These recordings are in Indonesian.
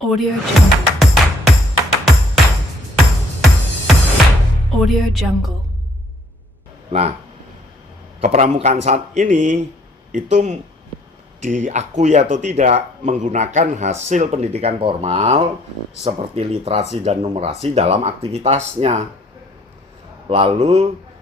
Audio Jungle. Audio Jungle. Nah, kepramukaan saat ini itu diakui atau tidak menggunakan hasil pendidikan formal seperti literasi dan numerasi dalam aktivitasnya. Lalu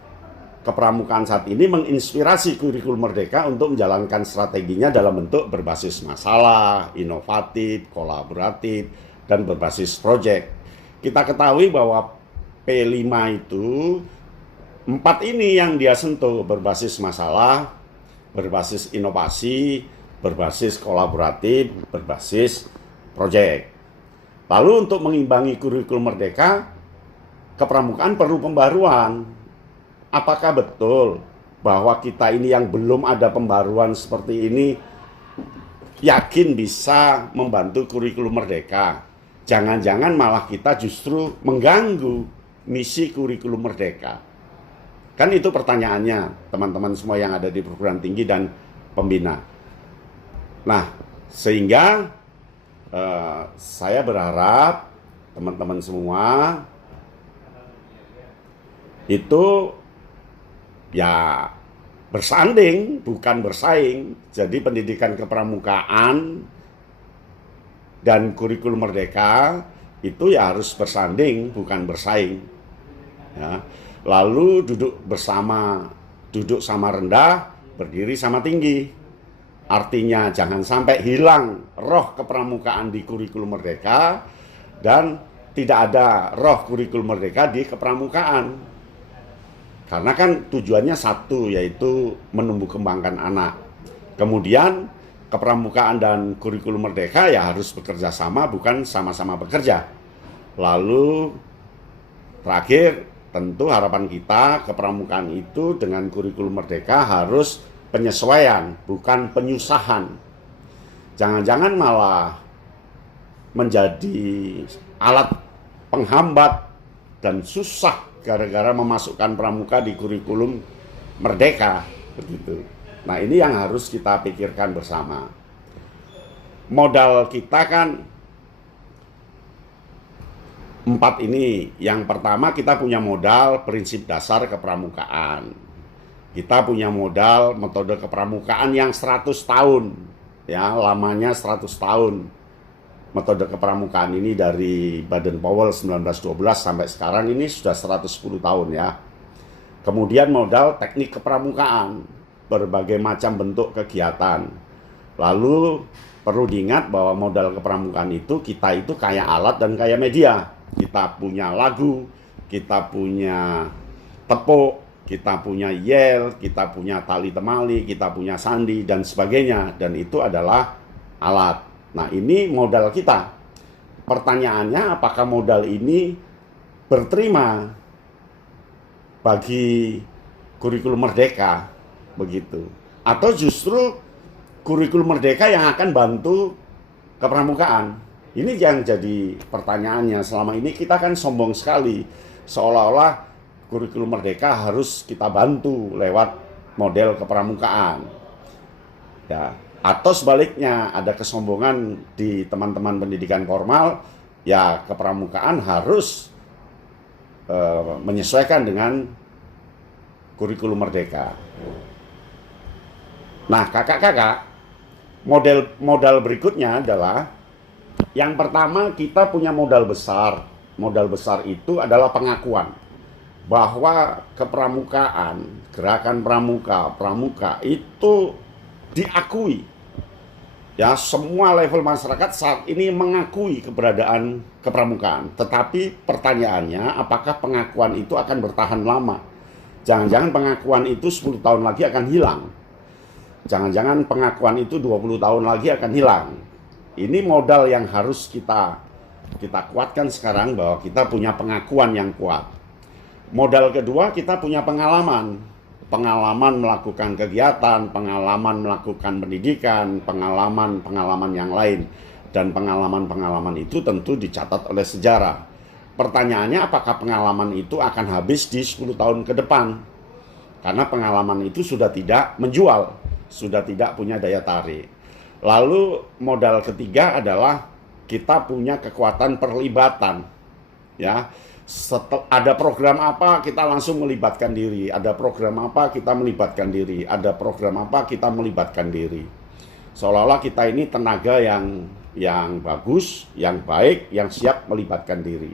kepramukaan saat ini menginspirasi kurikulum Merdeka untuk menjalankan strateginya dalam bentuk berbasis masalah, inovatif, kolaboratif, dan berbasis proyek. Kita ketahui bahwa P5 itu 4 ini yang dia sentuh: berbasis masalah, berbasis inovasi, berbasis kolaboratif, berbasis proyek. Lalu untuk mengimbangi kurikulum Merdeka, kepramukaan perlu pembaruan. Apakah betul bahwa kita ini yang belum ada pembaruan seperti ini yakin bisa membantu kurikulum Merdeka? Jangan-jangan malah kita justru mengganggu misi kurikulum Merdeka. Kan itu pertanyaannya, teman-teman semua yang ada di perguruan tinggi dan pembina. Nah, sehingga saya berharap teman-teman semua itu ya bersanding, bukan bersaing. Jadi pendidikan kepramukaan dan kurikulum Merdeka itu ya harus bersanding, bukan bersaing. Ya. Lalu duduk sama rendah, berdiri sama tinggi. Artinya jangan sampai hilang roh kepramukaan di kurikulum Merdeka dan tidak ada roh kurikulum Merdeka di kepramukaan. Karena kan tujuannya satu, yaitu menumbuh kembangkan anak. Kemudian kepramukaan dan kurikulum Merdeka ya harus bekerja sama, bukan sama-sama bekerja. Lalu terakhir, tentu harapan kita kepramukaan itu dengan kurikulum Merdeka harus penyesuaian, bukan penyusahan. Jangan-jangan malah menjadi alat penghambat dan susah gara-gara memasukkan pramuka di kurikulum Merdeka, begitu. Nah, ini yang harus kita pikirkan bersama. Modal kita kan 4 ini. Yang pertama, kita punya modal prinsip dasar kepramukaan. Kita punya modal metode kepramukaan yang 100 tahun. Ya, lamanya 100 tahun. Metode kepramukaan ini dari Baden-Powell 1912 sampai sekarang ini sudah 110 tahun ya. Kemudian modal teknik kepramukaan, berbagai macam bentuk kegiatan. Lalu perlu diingat bahwa modal kepramukaan itu kita itu kayak alat dan kayak media. Kita punya lagu, kita punya tepuk, kita punya yel, kita punya tali temali, kita punya sandi dan sebagainya, dan itu adalah alat. Nah, ini modal kita. Pertanyaannya, apakah modal ini berterima bagi kurikulum Merdeka, begitu? Atau justru kurikulum Merdeka yang akan bantu kepramukaan? Ini yang jadi pertanyaannya. Selama ini kita kan sombong sekali, seolah-olah kurikulum Merdeka harus kita bantu lewat model kepramukaan. Ya. Atau sebaliknya, ada kesombongan di teman-teman pendidikan formal, ya kepramukaan harus menyesuaikan dengan kurikulum Merdeka. Nah, kakak-kakak, modal berikutnya adalah, yang pertama kita punya modal besar. Modal besar itu adalah pengakuan bahwa kepramukaan, gerakan pramuka itu diakui. Ya, semua level masyarakat saat ini mengakui keberadaan kepramukaan. Tetapi pertanyaannya, apakah pengakuan itu akan bertahan lama? Jangan-jangan pengakuan itu 10 tahun lagi akan hilang. Jangan-jangan pengakuan itu 20 tahun lagi akan hilang. Ini modal yang harus kita kuatkan sekarang, bahwa kita punya pengakuan yang kuat. Modal kedua, kita punya pengalaman melakukan kegiatan, pengalaman melakukan pendidikan, pengalaman yang lain. Dan pengalaman itu tentu dicatat oleh sejarah. Pertanyaannya, apakah pengalaman itu akan habis di 10 tahun ke depan? Karena pengalaman itu sudah tidak menjual, sudah tidak punya daya tarik. Lalu modal ketiga adalah kita punya kekuatan perlibatan, ya. Ada program apa kita langsung melibatkan diri, ada program apa kita melibatkan diri, ada program apa kita melibatkan diri. Seolah-olah kita ini tenaga yang bagus, yang baik, yang siap melibatkan diri.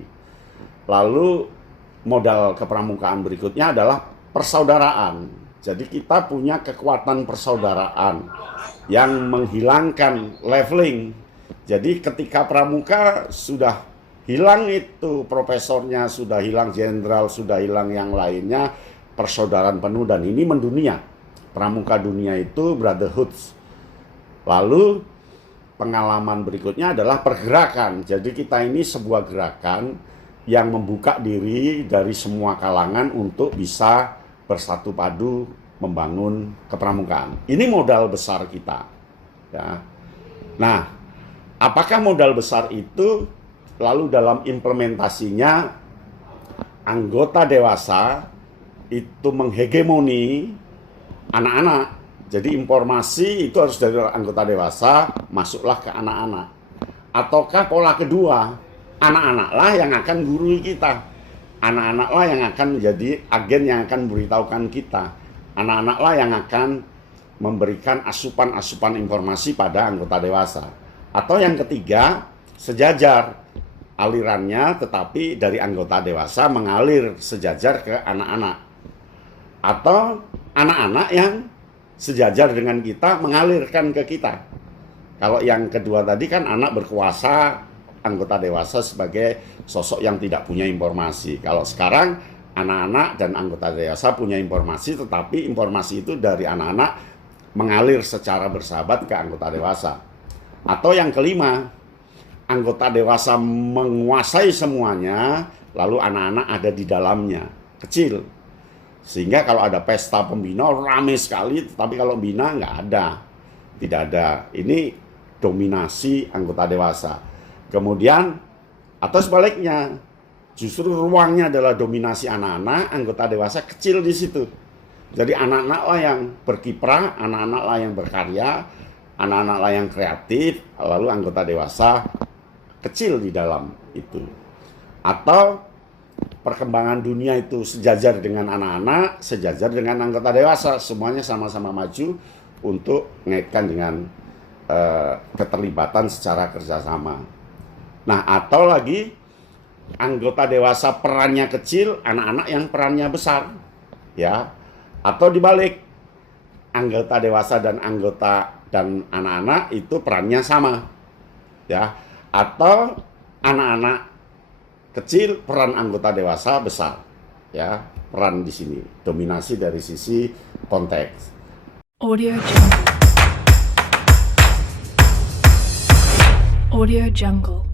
Lalu modal kepramukaan berikutnya adalah persaudaraan. Jadi kita punya kekuatan persaudaraan yang menghilangkan leveling. Jadi ketika pramuka sudah hilang itu profesornya, sudah hilang jenderal, sudah hilang yang lainnya, persaudaraan penuh, dan ini mendunia. Pramuka dunia itu brotherhood. Lalu pengalaman berikutnya adalah pergerakan. Jadi kita ini sebuah gerakan yang membuka diri dari semua kalangan untuk bisa bersatu padu membangun kepramukaan. Ini modal besar kita. Ya. Nah, apakah modal besar itu lalu dalam implementasinya anggota dewasa itu menghegemoni anak-anak? Jadi informasi itu harus dari anggota dewasa masuklah ke anak-anak. Ataukah pola kedua, anak-anaklah yang akan gurui kita, anak-anaklah yang akan menjadi agen yang akan memberitahukan kita, anak-anaklah yang akan memberikan asupan-asupan informasi pada anggota dewasa. Atau yang ketiga, sejajar alirannya, tetapi dari anggota dewasa mengalir sejajar ke anak-anak, atau anak-anak yang sejajar dengan kita mengalirkan ke kita. Kalau yang kedua tadi kan anak berkuasa, anggota dewasa sebagai sosok yang tidak punya informasi. Kalau sekarang anak-anak dan anggota dewasa punya informasi, tetapi informasi itu dari anak-anak mengalir secara bersahabat ke anggota dewasa. Atau yang kelima, anggota dewasa menguasai semuanya, lalu anak-anak ada di dalamnya, kecil. Sehingga kalau ada pesta pembina ramai sekali, tapi kalau bina nggak ada, tidak ada. Ini dominasi anggota dewasa. Kemudian atau sebaliknya, justru ruangnya adalah dominasi anak-anak, anggota dewasa kecil di situ. Jadi anak-anaklah yang berkiprah, anak-anaklah yang berkarya, anak-anaklah yang kreatif, lalu anggota dewasa kecil di dalam itu. Atau perkembangan dunia itu sejajar dengan anak-anak, sejajar dengan anggota dewasa, semuanya sama-sama maju untuk mengaitkan dengan keterlibatan secara kerjasama. Nah, atau lagi anggota dewasa perannya kecil, anak-anak yang perannya besar, ya. Atau dibalik, anggota dewasa dan anak-anak itu perannya sama, ya. Atau anak-anak kecil, peran anggota dewasa besar, ya. Peran di sini dominasi dari sisi konteks. Audio Jungle. Audio Jungle.